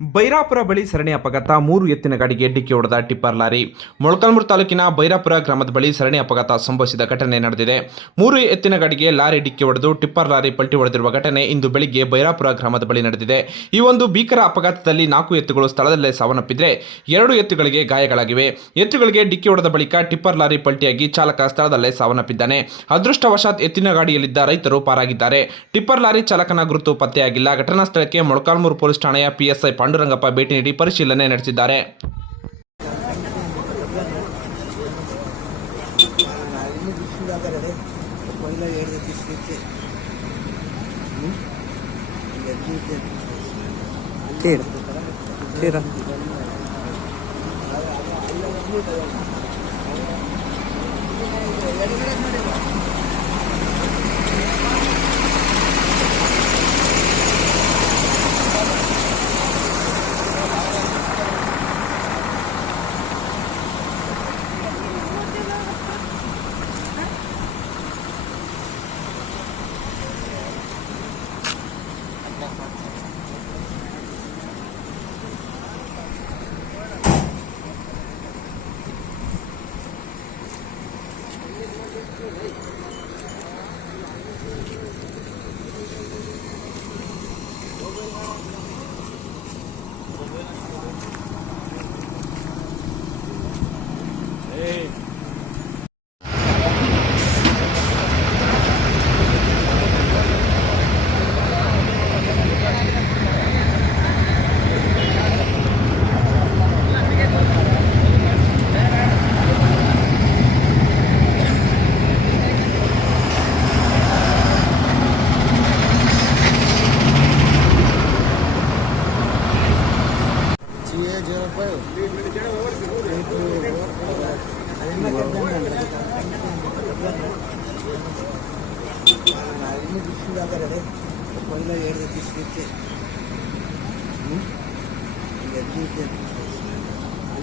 ಬೈರಾಪುರ ಬಳಿ ಸರಣಿ ಅಪಘಾತ. ಮೂರು ಎತ್ತಿನ ಗಾಡಿಗೆ ಡಿಕ್ಕಿ ಹೊಡೆದ ಟಿಪ್ಪರ್ ಲಾರಿ ಮೊಳಕಾಲ್ಮೂರು ತಾಲೂಕಿನ ಬೈರಾಪುರ ಗ್ರಾಮದ ಬಳಿ ಸರಣಿ ಅಪಘಾತ ಸಂಭವಿಸಿದ ಘಟನೆ ನಡೆದಿದೆ. ಮೂರು ಎತ್ತಿನ ಗಾಡಿಗೆ ಲಾರಿ ಡಿಕ್ಕಿ ಹೊಡೆದು ಟಿಪ್ಪರ್ ಲಾರಿ ಪಲ್ಟಿ ಹೊಡೆದಿರುವ ಘಟನೆ ಇಂದು ಬೆಳಿಗ್ಗೆ ಬೈರಾಪುರ ಗ್ರಾಮದ ಬಳಿ ನಡೆದಿದೆ. ಈ ಒಂದು ಭೀಕರ ಅಪಘಾತದಲ್ಲಿ ನಾಲ್ಕು ಎತ್ತುಗಳು ಸ್ಥಳದಲ್ಲೇ ಸಾವನ್ನಪ್ಪಿದ್ರೆ ಎರಡು ಎತ್ತುಗಳಿಗೆ ಗಾಯಗಳಾಗಿವೆ. ಎತ್ತುಗಳಿಗೆ ಡಿಕ್ಕಿ ಹೊಡೆದ ಬಳಿಕ ಟಿಪ್ಪರ್ ಲಾರಿ ಪಲ್ಟಿಯಾಗಿ ಚಾಲಕ ಸ್ಥಳದಲ್ಲೇ ಸಾವನ್ನಪ್ಪಿದ್ದಾನೆ. ಅದೃಷ್ಟವಶಾತ್ ಎತ್ತಿನ ಗಾಡಿಯಲ್ಲಿದ್ದ ರೈತರು ಪಾರಾಗಿದ್ದಾರೆ. ಟಿಪ್ಪರ್ ಲಾರಿ ಚಾಲಕನ ಗುರುತು ಪತ್ತೆಯಾಗಿಲ್ಲ. ಘಟನಾ ಸ್ಥಳಕ್ಕೆ ಮೊಳಕಾಲ್ಮೂರು ಪೊಲೀಸ್ ಠಾಣೆಯ ಪಿಎಸ್ಐ ಪಾಂಡುರಂಗಪ್ಪ ಭೇಟಿ ನೀಡಿ ಪರಿಶೀಲನೆ ನಡೆಸಿದ್ದಾರೆ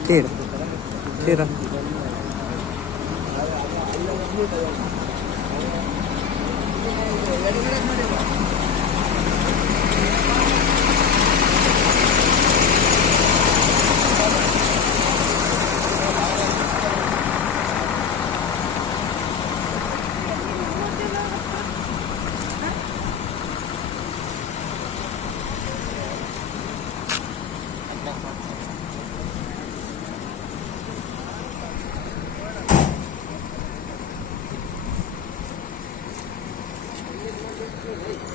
Tira, tira. Good.